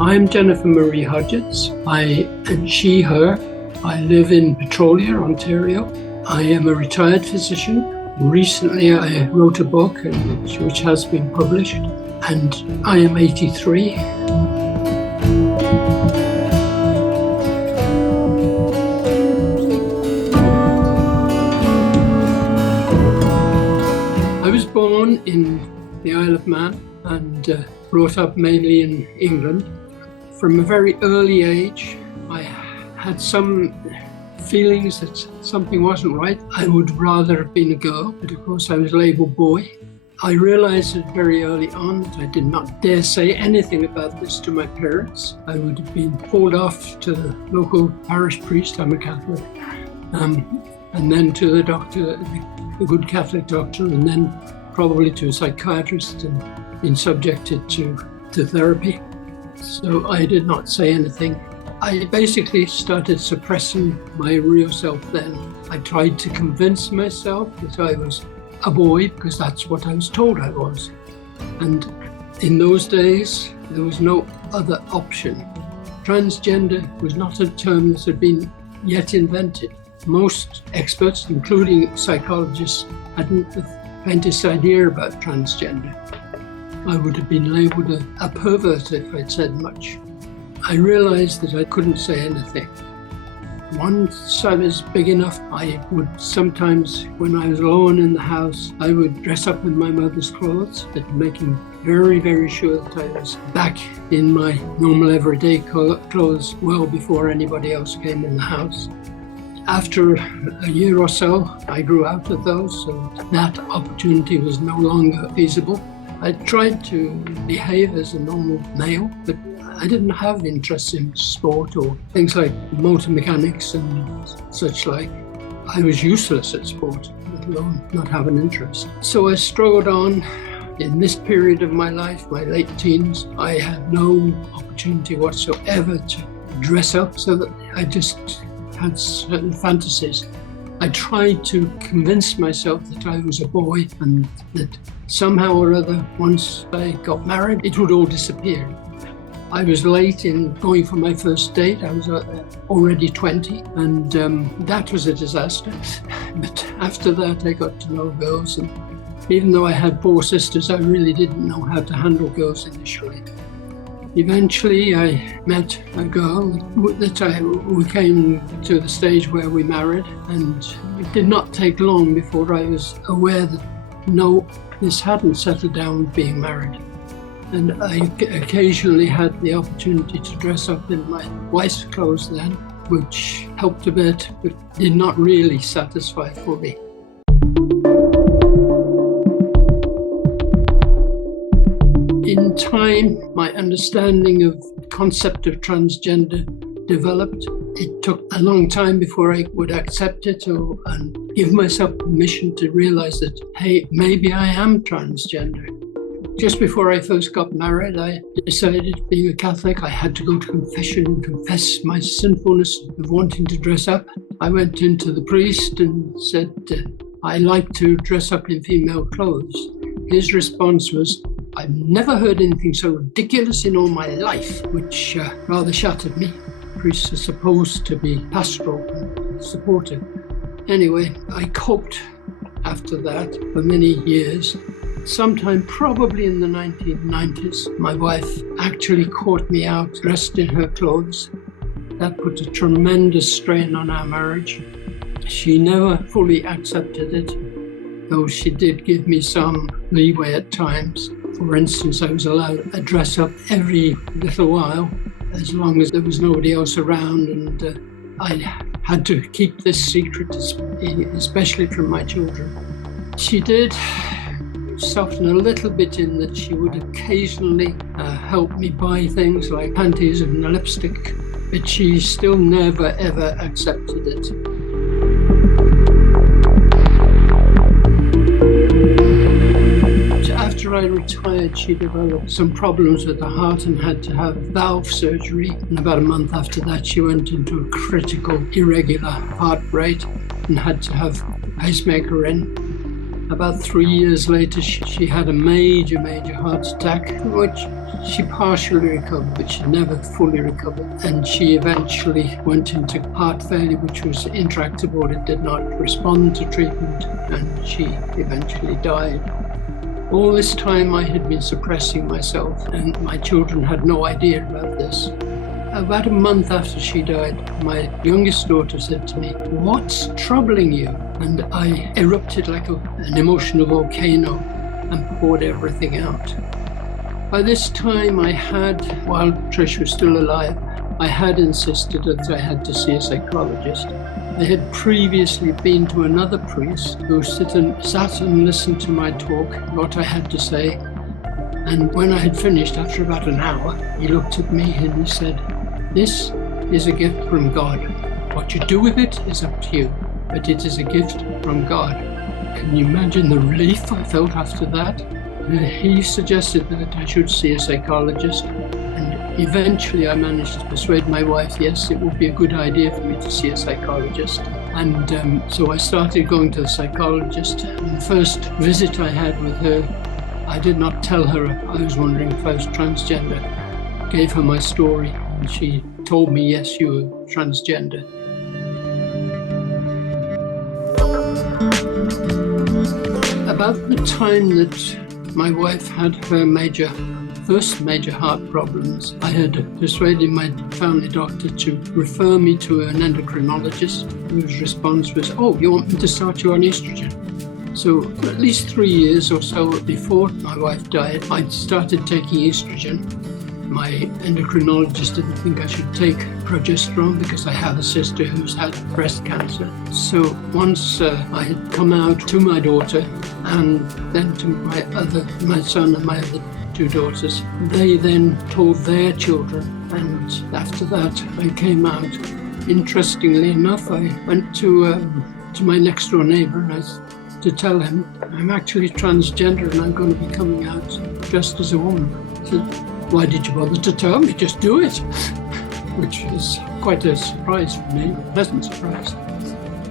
I'm Jennifer Marie Hodgetts. I am she, her. I live in Petrolia, Ontario. I am a retired physician. Recently, I wrote a book which has been published, and I am 83. I was born in the Isle of Man and brought up mainly in England. From a very early age, I had some feelings that something wasn't right. I would rather have been a girl, but of course I was labelled boy. I realised it very early on that I did not dare say anything about this to my parents. I would have been pulled off to the local parish priest, I'm a Catholic, and then to the doctor, the good Catholic doctor, and then probably to a psychiatrist and been subjected to therapy. So I did not say anything. I basically started suppressing my real self then. I tried to convince myself that I was a boy because that's what I was told I was. And in those days, there was no other option. Transgender was not a term that had been yet invented. Most experts, including psychologists, hadn't the faintest idea about transgender. I would have been labelled a pervert if I'd said much. I realised that I couldn't say anything. Once I was big enough, I would sometimes, when I was alone in the house, I would dress up in my mother's clothes, but making very, very sure that I was back in my normal everyday clothes well before anybody else came in the house. After a year or so, I grew out of those, so that opportunity was no longer feasible. I tried to behave as a normal male, but I didn't have interest in sport or things like motor mechanics and such like. I was useless at sport, let alone not have an interest. So I struggled on. In this period of my life, my late teens, I had no opportunity whatsoever to dress up, so that I just had certain fantasies. I tried to convince myself that I was a boy and that somehow or other, once I got married, it would all disappear. I was late in going for my first date. I was already 20, and that was a disaster. But after that, I got to know girls, and even though I had 4 sisters, I really didn't know how to handle girls initially. Eventually, I met a girl that we came to the stage where we married, and it did not take long before I was aware that no, this hadn't settled down with being married. And I occasionally had the opportunity to dress up in my wife's clothes then, which helped a bit, but did not really satisfy fully. In time, my understanding of the concept of transgender developed. It took a long time before I would accept it and give myself permission to realize that, hey, maybe I am transgender. Just before I first got married, I decided, being a Catholic, I had to go to confession and confess my sinfulness of wanting to dress up. I went into the priest and said, I like to dress up in female clothes. His response was, I've never heard anything so ridiculous in all my life, which rather shattered me. Priests are supposed to be pastoral and supportive. Anyway, I coped after that for many years. Sometime probably in the 1990s, my wife actually caught me out dressed in her clothes. That put a tremendous strain on our marriage. She never fully accepted it, though she did give me some leeway at times. For instance, I was allowed to dress up every little while, as long as there was nobody else around, and I had to keep this secret, especially from my children. She did soften a little bit in that she would occasionally help me buy things like panties and a lipstick, but she still never ever accepted it. After I retired, she developed some problems with the heart and had to have valve surgery. And about a month after that, she went into a critical, irregular heart rate and had to have a pacemaker in. About 3 years later, she had a major heart attack, which she partially recovered, but she never fully recovered. And she eventually went into heart failure, which was intractable. It did not respond to treatment, and she eventually died. All this time I had been suppressing myself, and my children had no idea about this. About a month after she died, my youngest daughter said to me, "What's troubling you?" And I erupted like an emotional volcano and poured everything out. By this time I had, while Trish was still alive, I had insisted that I had to see a psychologist. I had previously been to another priest who sat and listened to my talk, what I had to say. And when I had finished, after about an hour, he looked at me and he said, "This is a gift from God. What you do with it is up to you, but it is a gift from God." Can you imagine the relief I felt after that? He suggested that I should see a psychologist, and eventually I managed to persuade my wife, yes, it would be a good idea for me to see a psychologist. And so I started going to the psychologist. And the first visit I had with her, I did not tell her I was wondering if I was transgender. I gave her my story, and she told me, yes, you were transgender. About the time that my wife had her first major heart problems, I had persuaded my family doctor to refer me to an endocrinologist, whose response was, "Oh, you want me to start you on estrogen?" So at least 3 years or so before my wife died, I started taking estrogen. My endocrinologist didn't think I should take progesterone because I have a sister who's had breast cancer. So once I had come out to my daughter and then to my son and my other 2 daughters, they then told their children, and after that I came out. Interestingly enough, I went to my next door neighbor and to tell him, "I'm actually transgender and I'm going to be coming out dressed as a woman." He said, "Why did you bother to tell me? Just do it." Which is quite a surprise for me, a pleasant surprise.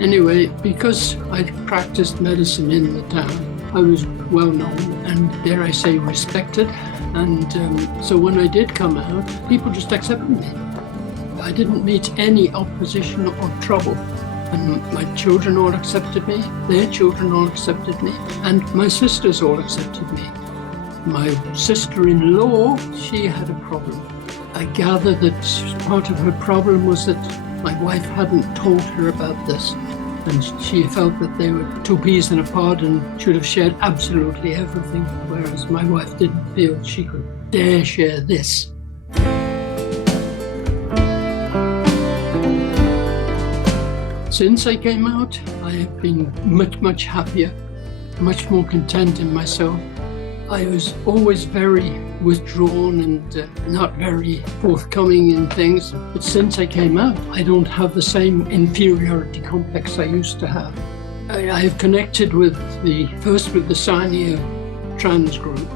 Anyway, because I'd practiced medicine in the town, I was well known and, dare I say, respected. And so when I did come out, people just accepted me. I didn't meet any opposition or trouble. And my children all accepted me, their children all accepted me, and my sisters all accepted me. My sister-in-law, she had a problem. I gather that part of her problem was that my wife hadn't told her about this, and she felt that they were 2 peas in a pod and should have shared absolutely everything, whereas my wife didn't feel she could dare share this. Since I came out, I have been much happier, much more content in myself. I was always very withdrawn and not very forthcoming in things, but since I came out, I don't have the same inferiority complex I used to have. I have connected with the Sania trans group.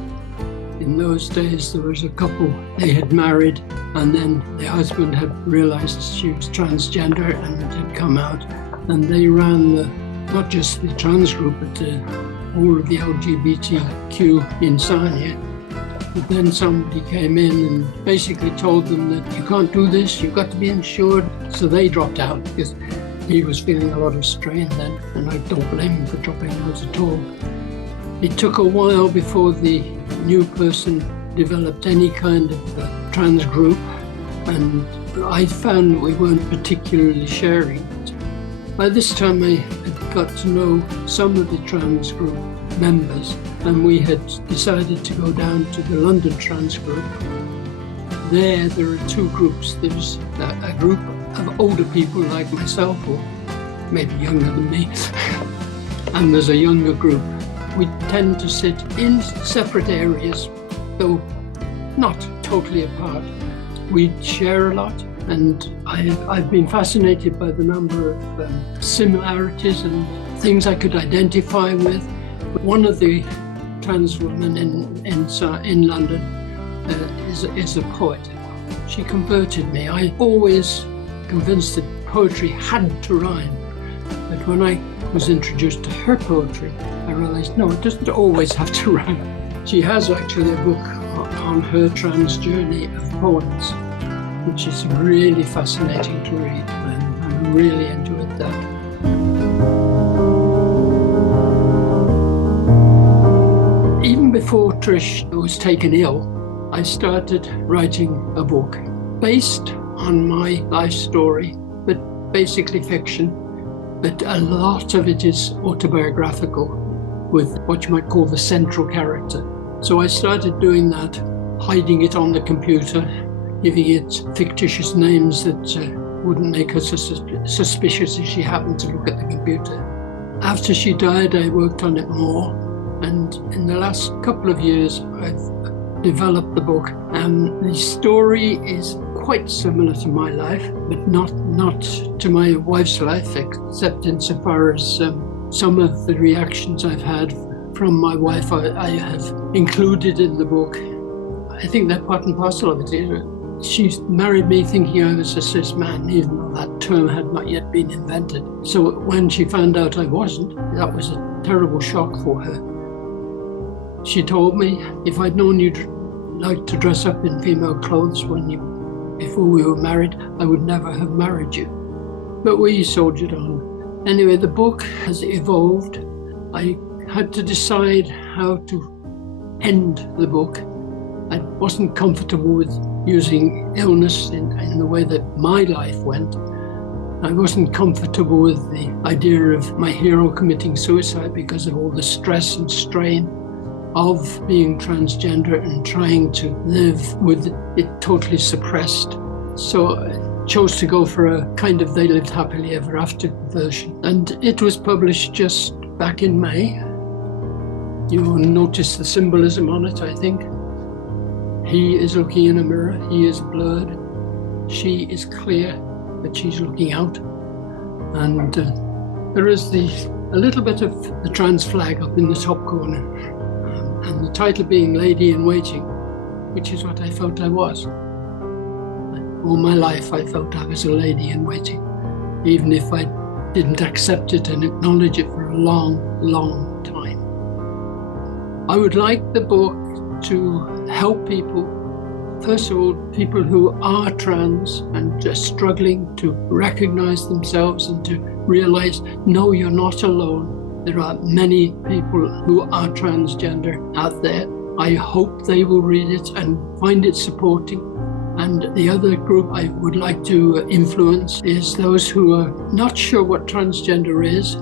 In those days, there was a couple, they had married, and then the husband had realized she was transgender and had come out, and they ran not just the trans group, but all of the LGBTQ in Sania. But then somebody came in and basically told them that you can't do this, you've got to be insured. So they dropped out because he was feeling a lot of strain then, and I don't blame him for dropping out at all. It took a while before the new person developed any kind of trans group, and I found we weren't particularly sharing. By this time I had got to know some of the trans group members, and we had decided to go down to the London trans group. There are 2 groups. There's a group of older people like myself, or maybe younger than me, and there's a younger group. We tend to sit in separate areas, though not totally apart. We share a lot, and I've been fascinated by the number of similarities and things I could identify with. One of the trans women in London is a poet. She converted me. I always convinced that poetry had to rhyme, but when I was introduced to her poetry, I realized, no, it doesn't always have to rhyme. She has actually a book on her trans journey of poems, which is really fascinating to read, and I really enjoyed that. Even before Trish was taken ill, I started writing a book based on my life story, but basically fiction. But a lot of it is autobiographical, with what you might call the central character. So I started doing that, hiding it on the computer, giving it fictitious names that wouldn't make her suspicious if she happened to look at the computer. After she died, I worked on it more, and in the last couple of years, I've developed the book. The story is quite similar to my life, but not to my wife's life, except insofar as some of the reactions I've had from my wife I have included in the book. I think they're part and parcel of it. She married me thinking I was a cis man, even though that term had not yet been invented. So when she found out I wasn't, that was a terrible shock for her. She told me if I'd known you'd like to dress up in female clothes before we were married, I would never have married you. But we soldiered on. Anyway, the book has evolved. I had to decide how to end the book. I wasn't comfortable with using illness in the way that my life went. I wasn't comfortable with the idea of my hero committing suicide because of all the stress and strain of being transgender and trying to live with it totally suppressed. So I chose to go for a kind of They Lived Happily Ever After version. And it was published just back in May. You'll notice the symbolism on it, I think. He is looking in a mirror, he is blurred. She is clear, but she's looking out. And there is a little bit of the trans flag up in the top corner. And the title being Lady in Waiting, which is what I felt I was. All my life I felt I was a lady in waiting, even if I didn't accept it and acknowledge it for a long, long time. I would like the book to help people, first of all, people who are trans and just struggling to recognize themselves and to realize, no, you're not alone. There are many people who are transgender out there. I hope they will read it and find it supporting. And the other group I would like to influence is those who are not sure what transgender is.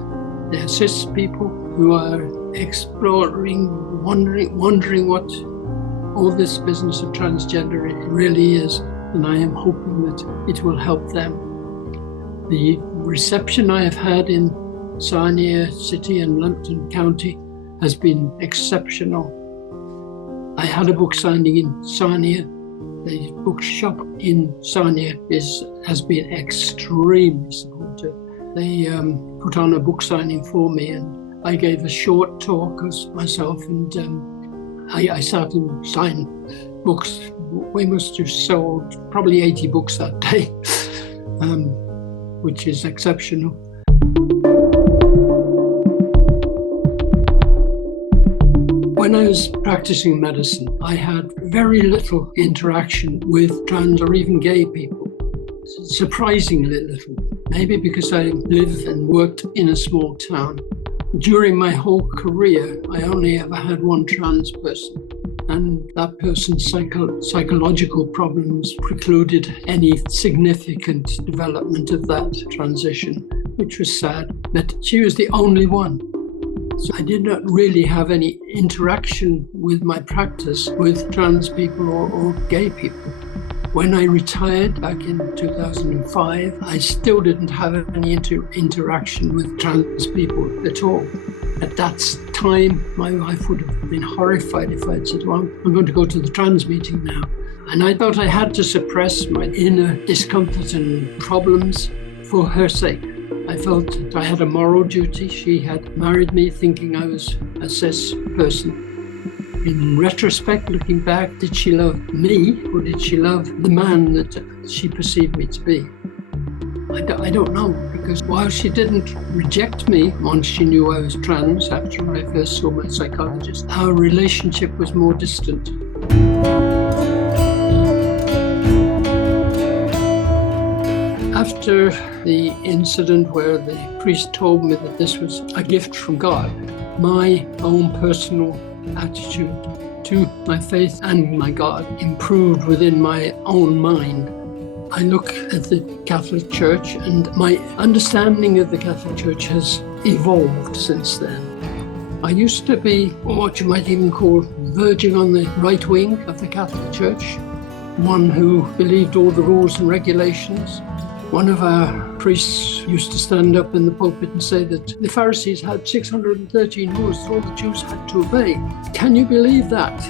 They're cis people who are exploring, wondering what all this business of transgender really is. And I am hoping that it will help them. The reception I have had in Sarnia City and Lambton County has been exceptional. I had a book signing in Sarnia. The bookshop in Sarnia has been extremely supportive. They put on a book signing for me, and I gave a short talk myself, and I sat and signed books. We must have sold probably 80 books that day, which is exceptional. When I was practicing medicine, I had very little interaction with trans or even gay people. Surprisingly little. Maybe because I lived and worked in a small town. During my whole career, I only ever had one trans person, and that person's psychological problems precluded any significant development of that transition, which was sad. But she was the only one. So I did not really have any interaction with my practice with trans people or gay people. When I retired back in 2005, I still didn't have any interaction with trans people at all. At that time, my wife would have been horrified if I'd said, well, I'm going to go to the trans meeting now. And I thought I had to suppress my inner discomfort and problems for her sake. I felt that I had a moral duty. She had married me thinking I was a cis person. In retrospect, looking back, did she love me or did she love the man that she perceived me to be? I don't know, because while she didn't reject me once she knew I was trans after I first saw my psychologist, our relationship was more distant. After the incident where the priest told me that this was a gift from God, my own personal attitude to my faith and my God improved within my own mind. I look at the Catholic Church, and my understanding of the Catholic Church has evolved since then. I used to be what you might even call verging on the right wing of the Catholic Church, one who believed all the rules and regulations. One of our priests used to stand up in the pulpit and say that the Pharisees had 613 rules that all the Jews had to obey. Can you believe that?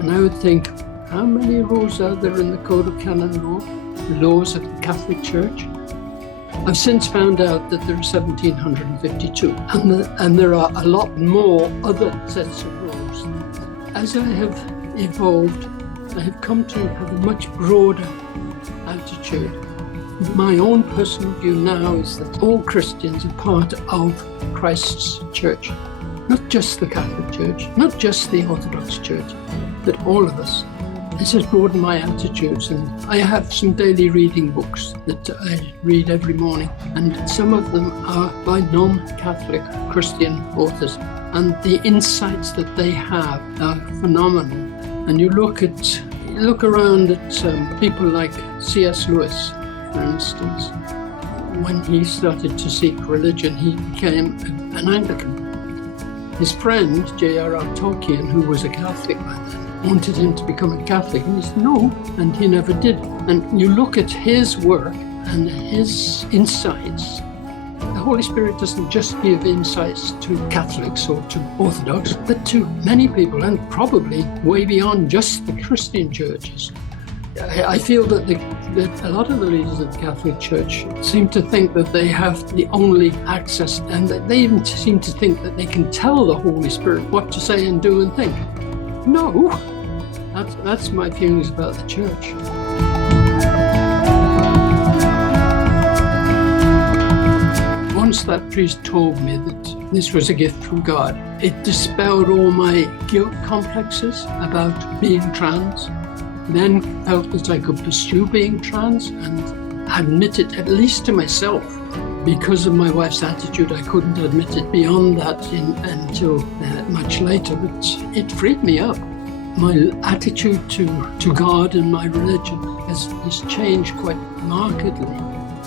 And I would think, how many rules are there in the Code of Canon Law, the laws of the Catholic Church? I've since found out that there are 1,752, and there are a lot more other sets of rules. As I have evolved, I have come to have a much broader attitude. My own personal view now is that all Christians are part of Christ's Church. Not just the Catholic Church, not just the Orthodox Church, but all of us. This has broadened my attitudes, and I have some daily reading books that I read every morning, and some of them are by non-Catholic Christian authors, and the insights that they have are phenomenal. And you look around at people like C.S. Lewis, for instance. When he started to seek religion, he became an Anglican. His friend, J.R.R. Tolkien, who was a Catholic by then, wanted him to become a Catholic, and he said no, and he never did. And you look at his work and his insights. The Holy Spirit doesn't just give insights to Catholics or to Orthodox, but to many people, and probably way beyond just the Christian churches. I feel that a lot of the leaders of the Catholic Church seem to think that they have the only access, and that they even seem to think that they can tell the Holy Spirit what to say and do and think. No, that's my feelings about the Church. Once that priest told me that this was a gift from God, it dispelled all my guilt complexes about being trans. Then felt that I could pursue being trans and admit it, at least to myself. Because of my wife's attitude, I couldn't admit it beyond that until much later, but it freed me up. My attitude to God and my religion has changed quite markedly.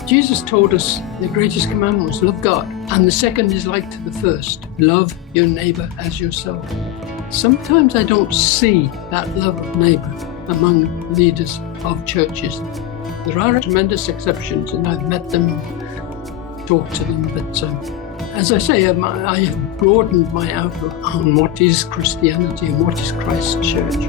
Jesus told us the greatest commandment was love God, and the second is like to the first, love your neighbor as yourself. Sometimes I don't see that love of neighbor among leaders of churches. There are tremendous exceptions, and I've met them, talked to them, but as I say, I have broadened my outlook on what is Christianity and what is Christ's Church.